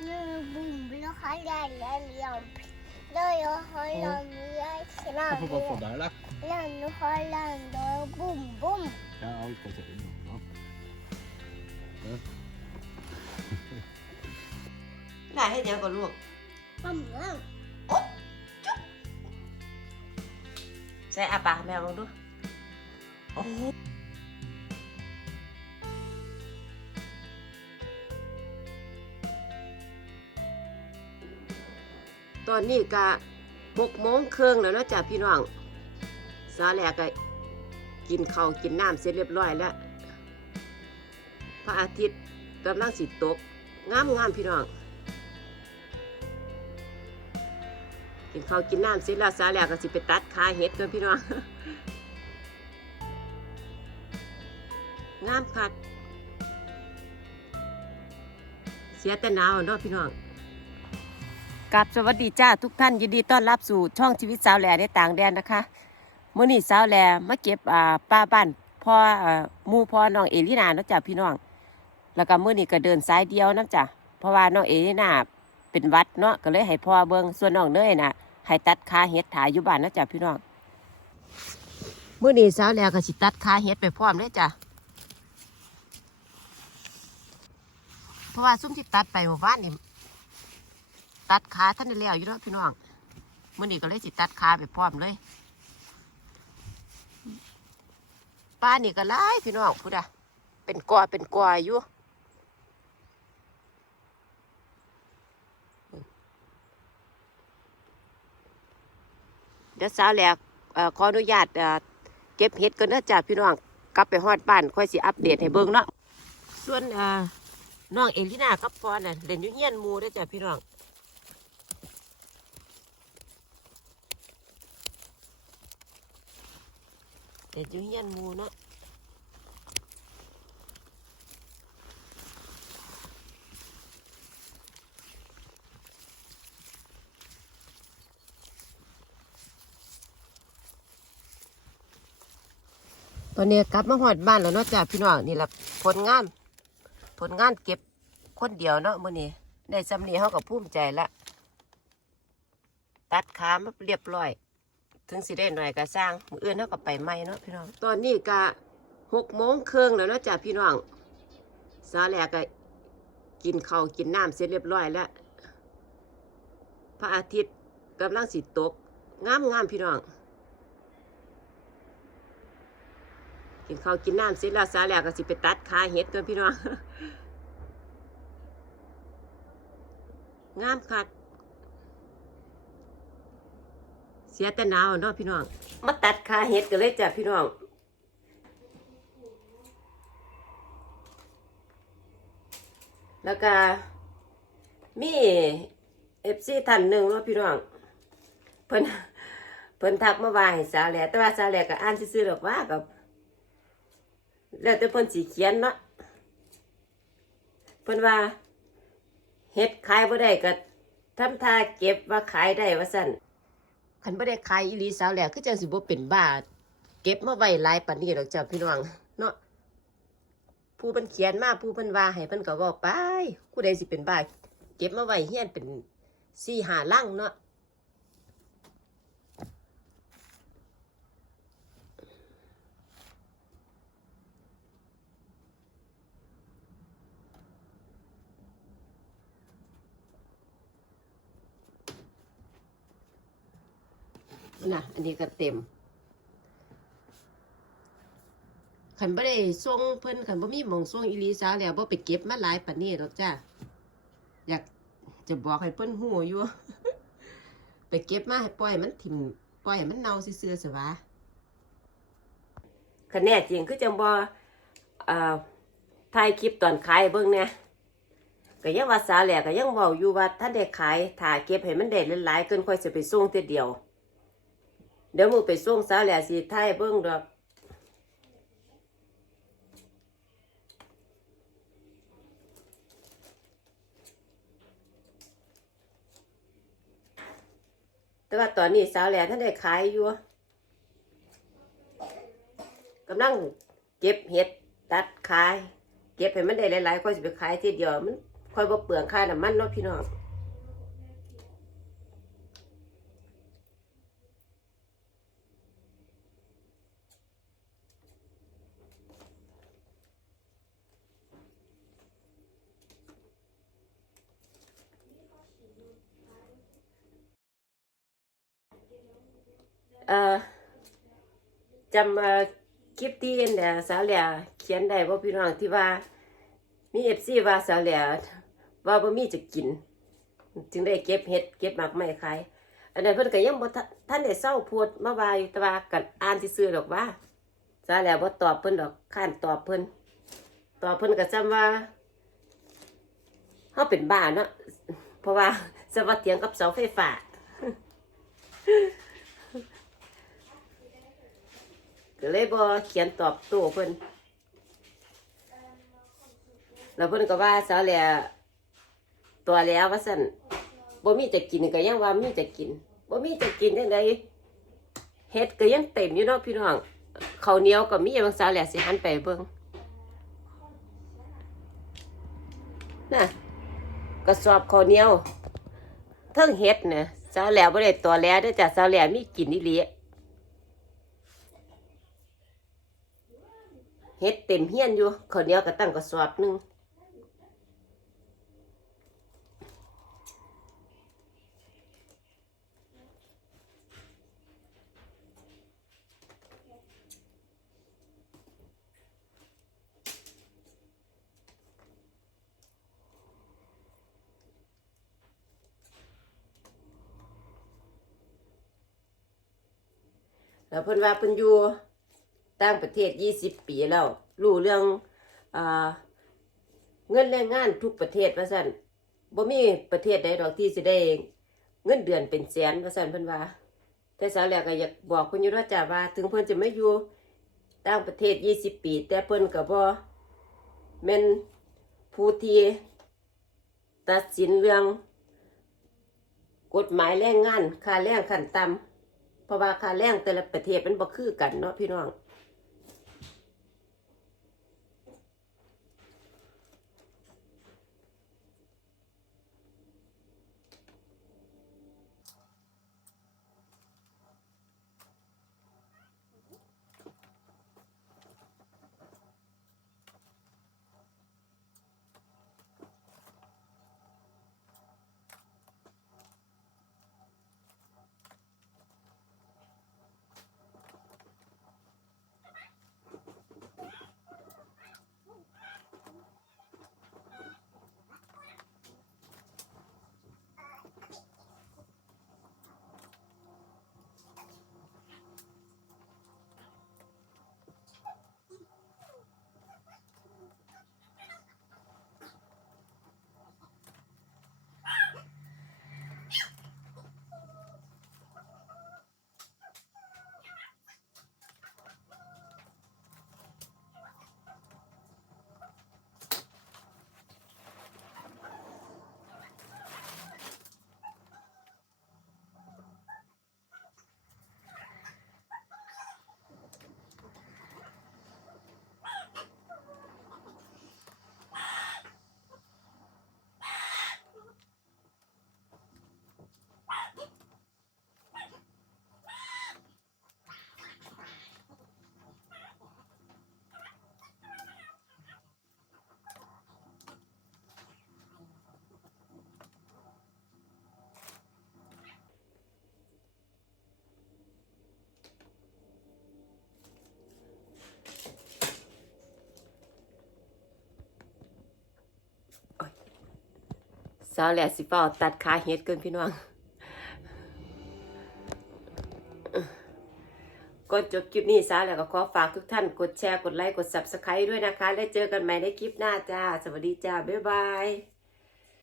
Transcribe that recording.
như bùm nó khá dài em lòng đôi nó hơi lòng như thế nào không có phổ đó lần nó hơi lần đó bùm bùm. Đó ôi cái gì nó này hết nhà còn luộc không nữa. Sẽ à bà mèo luôn đúng ตอนนี้ก็หกโมงครึ่งแล้วนะจ้ะพี่น้องสาแหลกก็กินข้าวกินน้ำเสร็จเรียบร้อยแล้ว พระอาทิตย์กำลังสิตก งามงามพี่น้อง กินข้าวกินน้ำเสร็จแล้วสาแหลกก็สิไปตัดขาเห็ดกันพี่น้อง งามคักเสียแต่หนาวเนาะพี่น้อง กับสวัสดีจ้าทุกท่านยินดีต้อนรับสู่ช่องชีวิตสาวแหล่ในต่างแดนนะคะเมื่อนี้สาวแหล่มาเก็บอ่าป้าบ้านพ่ออ่าหมู่พ่อน้องเอลินาเนาะจ้ะพี่น้อง แล้วก็เมื่อนี้ก็เดินสายเดียวน้ำจ้ะเพราะว่าน้องเอลินาเป็นวัดเนาะก็เลยให้พ่อเบิงส่วนน้องเนยน่ะให้ตัดขาเห็ดถ่ายอยู่บ้านนะจ้ะพี่น้องเมื่อนี้สาวแหล่ก็สิตัดขาเห็ดไปพร้อมเลยจ้ะเพราะว่าซุ้มที่ตัดไปเมื่อวานนี่ ตัดขาท่านได้แล้วอยู่แล้วพี่น้องมื่อนี้ก็เลยสิตัดขาไปพร้อมเลยป้านี่ก็ไล่พี่น้องพูดอะเป็นกอเป็นกออยู่เดี๋ยวสาวแหลกขออนุญาตเก็บเห็ดก่อนเนอจ้ะพี่น้องกลับไปฮอดบ้านค่อยสิอัปเดตให้เบิ่งเนาะส่วนน้องเอลินากับพ่อน่ะเล่นอยู่เฮียนมูเด้จ้ะพี่น้อง เล่นอยู่เฮียนมูเนาะตอนนี้กลับมาหอดบ้านแล้วเนาะจ้ะพี่น้องนี่แหละผลงาน ผลงานเก็บคนเดียวเนาะมื้อนี้ได้สำนีเขาก็ภูมิใจละตัดขามาเรียบร้อย ถึงสิได้หน่อยก็สร้างมืออื่นเขาก็ไปใหม่เนาะพี่น้อง ตอนนี้ก็หกโมงครึ่งแล้วเนาะจ้ะพี่น้องสาแหลกก็กินข้าวกินน้ำเสร็จเรียบร้อยแล้ว พระอาทิตย์กำลังสิตก งามงามพี่น้อง กินข้าวกินน้ำเสร็จแล้วสาแหลกก็สิไปตัดขาเห็ดกันพี่น้อง งามคัก เสียแต่หนาวเนาะพี่น้องมาตัดขาเห็ดกันเลยจ้ะพี่น้องแล้วก็มีเอฟซีท่านหนึ่งเนาะพี่น้องเพิ่นเพิ่นทักมาว่าให้สาแหลแต่ว่าสาแหลก็อ่านซื่อๆหรอกว่ากับแล้วแต่เพิ่นสีเขียนเนาะเพิ่นว่าเฮ็ดขายบ่ได้ก็ทำท่าเก็บว่าขายได้ว่าซั่น ขันบ่ได้ขายอีลีสาวแหลกคือจังสิบ่เป็นบ้าเก็บมาไว้หลายปานนี้ดอกจ้าพี่น้องเนาะผู้เพิ่นเขียนมาผู้เพิ่นว่าให้เพิ่นก็เว้าไปผู้ใดสิเป็นบ้าเก็บมาไว้เฮียนเป็น4-5ลังเนาะ นะอันนี้ก็เต็มขันบ่ได้ส่งเพิ่นขันบ่มีหมองส่งอีลีสาวแล้วบ่ไปเก็บมาหลายปานนี้หรอกจ้าอยากจะบอกให้เพิ่นฮู้อยู่ ไปเก็บมาให้ปล่อยมันถิ่มปล่อยมันเน่าซื่อๆซะวะคะแน่จริงคือจังบ่เอ่อถ่ายคลิปตอนขายเบิ่งเนี่ยก็ยังว่าสาแหลกก็ยังเว้าอยู่ว่าถ้าได้ขายถ้าเก็บให้มันได้หลายๆเกินค่อยสิไปส่งแต่เดียว เดี๋ยวมึงไปส่งสาวแหล่สิไทยเบิ้งดอกแต่ว่าตอนนี้สาวแหล่ท่านได้ขายอยู่กำลังเก็บเห็ดตัดขาย เก็บให้มันได้หลายๆค่อยสิไปขายทีเดียวมันค่อยบ่เปลืองค่าน้ำมันเนาะพี่น้อง จำเอ่อคลิปที่เนี่ยสาวเหลียเขียนได้บ่พี่น้องที่ว่า มีเอฟซีว่าสาวเหลียว่าบ่มีจะกิน จึงได้เก็บเห็ดเก็บหมากไม้ขายอันนั้นเพิ่นก็ยังบ่ท่านได้เศร้าพูดมาว่าอยู่แต่ว่ากันอ่านซื่อๆดอกว่าสาวเหลียบ่ตอบเพิ่นดอกข้านตอบเพิ่นตอบเพิ่นก็จำว่าเฮาเป็นบ้าเนาะเพราะว่าสวัสเถียงกับเสาไฟฟ้า ก็เลยบ่เขียนตอบโต้เพิ่นแล้วเพิ่นก็ว่าสาวแหล่ตัวแล้วว่าซั่นบ่มีจะกินก็ยังว่ามีจะกินบ่มีจะกินจังไดเฮ็ดก็ยังเต็มอยู่เนาะพี่น้องข้าวเหนียวก็มีบางสาวแหล่สิหันไปเบิ่งน่ะกระสอบข้าวเหนียวเทิงเฮ็ดเนี่ยสาวแหล่บ่ได้ตัวแล้วเด้อจ้ะสาวแหล่มีกินอีหลี เฮ็ดเต็มเฮียนอยู่ข้าวเหนียวก็ตั้งกระสอบหนึงแล้วเพิ่นว่าเพิ่นอยู่ ต่างประเทศยี่สิบปีแล้ว รู้เรื่องอเงินแรงงานทุกประเทศว่าซั่นบ่มีประเทศใดดอกที่สิได้เงินเดือนเป็นแสนว่าซั่นเพิ่นว่า แต่สาวแหลกก็อยากบอกเพิ่นอยู่ว่าจ้าว่า ถึงเพิ่นจะไม่อยู่ต่างประเทศยี่สิบปี แต่เพิ่นก็บ่แม่นผู้ที่ตัดสินเรื่องกฎหมายแรงงานค่าแรงขั้นต่ำเพราะว่าค่าแรงแต่ละประเทศมันบ่คือกันเนาะพี่น้องาวแหล่สิเฝ้าตัดขาเฮ็ดเกินพี่น้องกดจบคลิปนี้ซาแล้วก็ขอฝากทุกท่านกดแชร์ กดไลค์ กด subscribe ด้วยนะคะ แล้วเจอกันใหม่ในคลิปหน้าจ้า สวัสดีจ้า บ๊ายบาย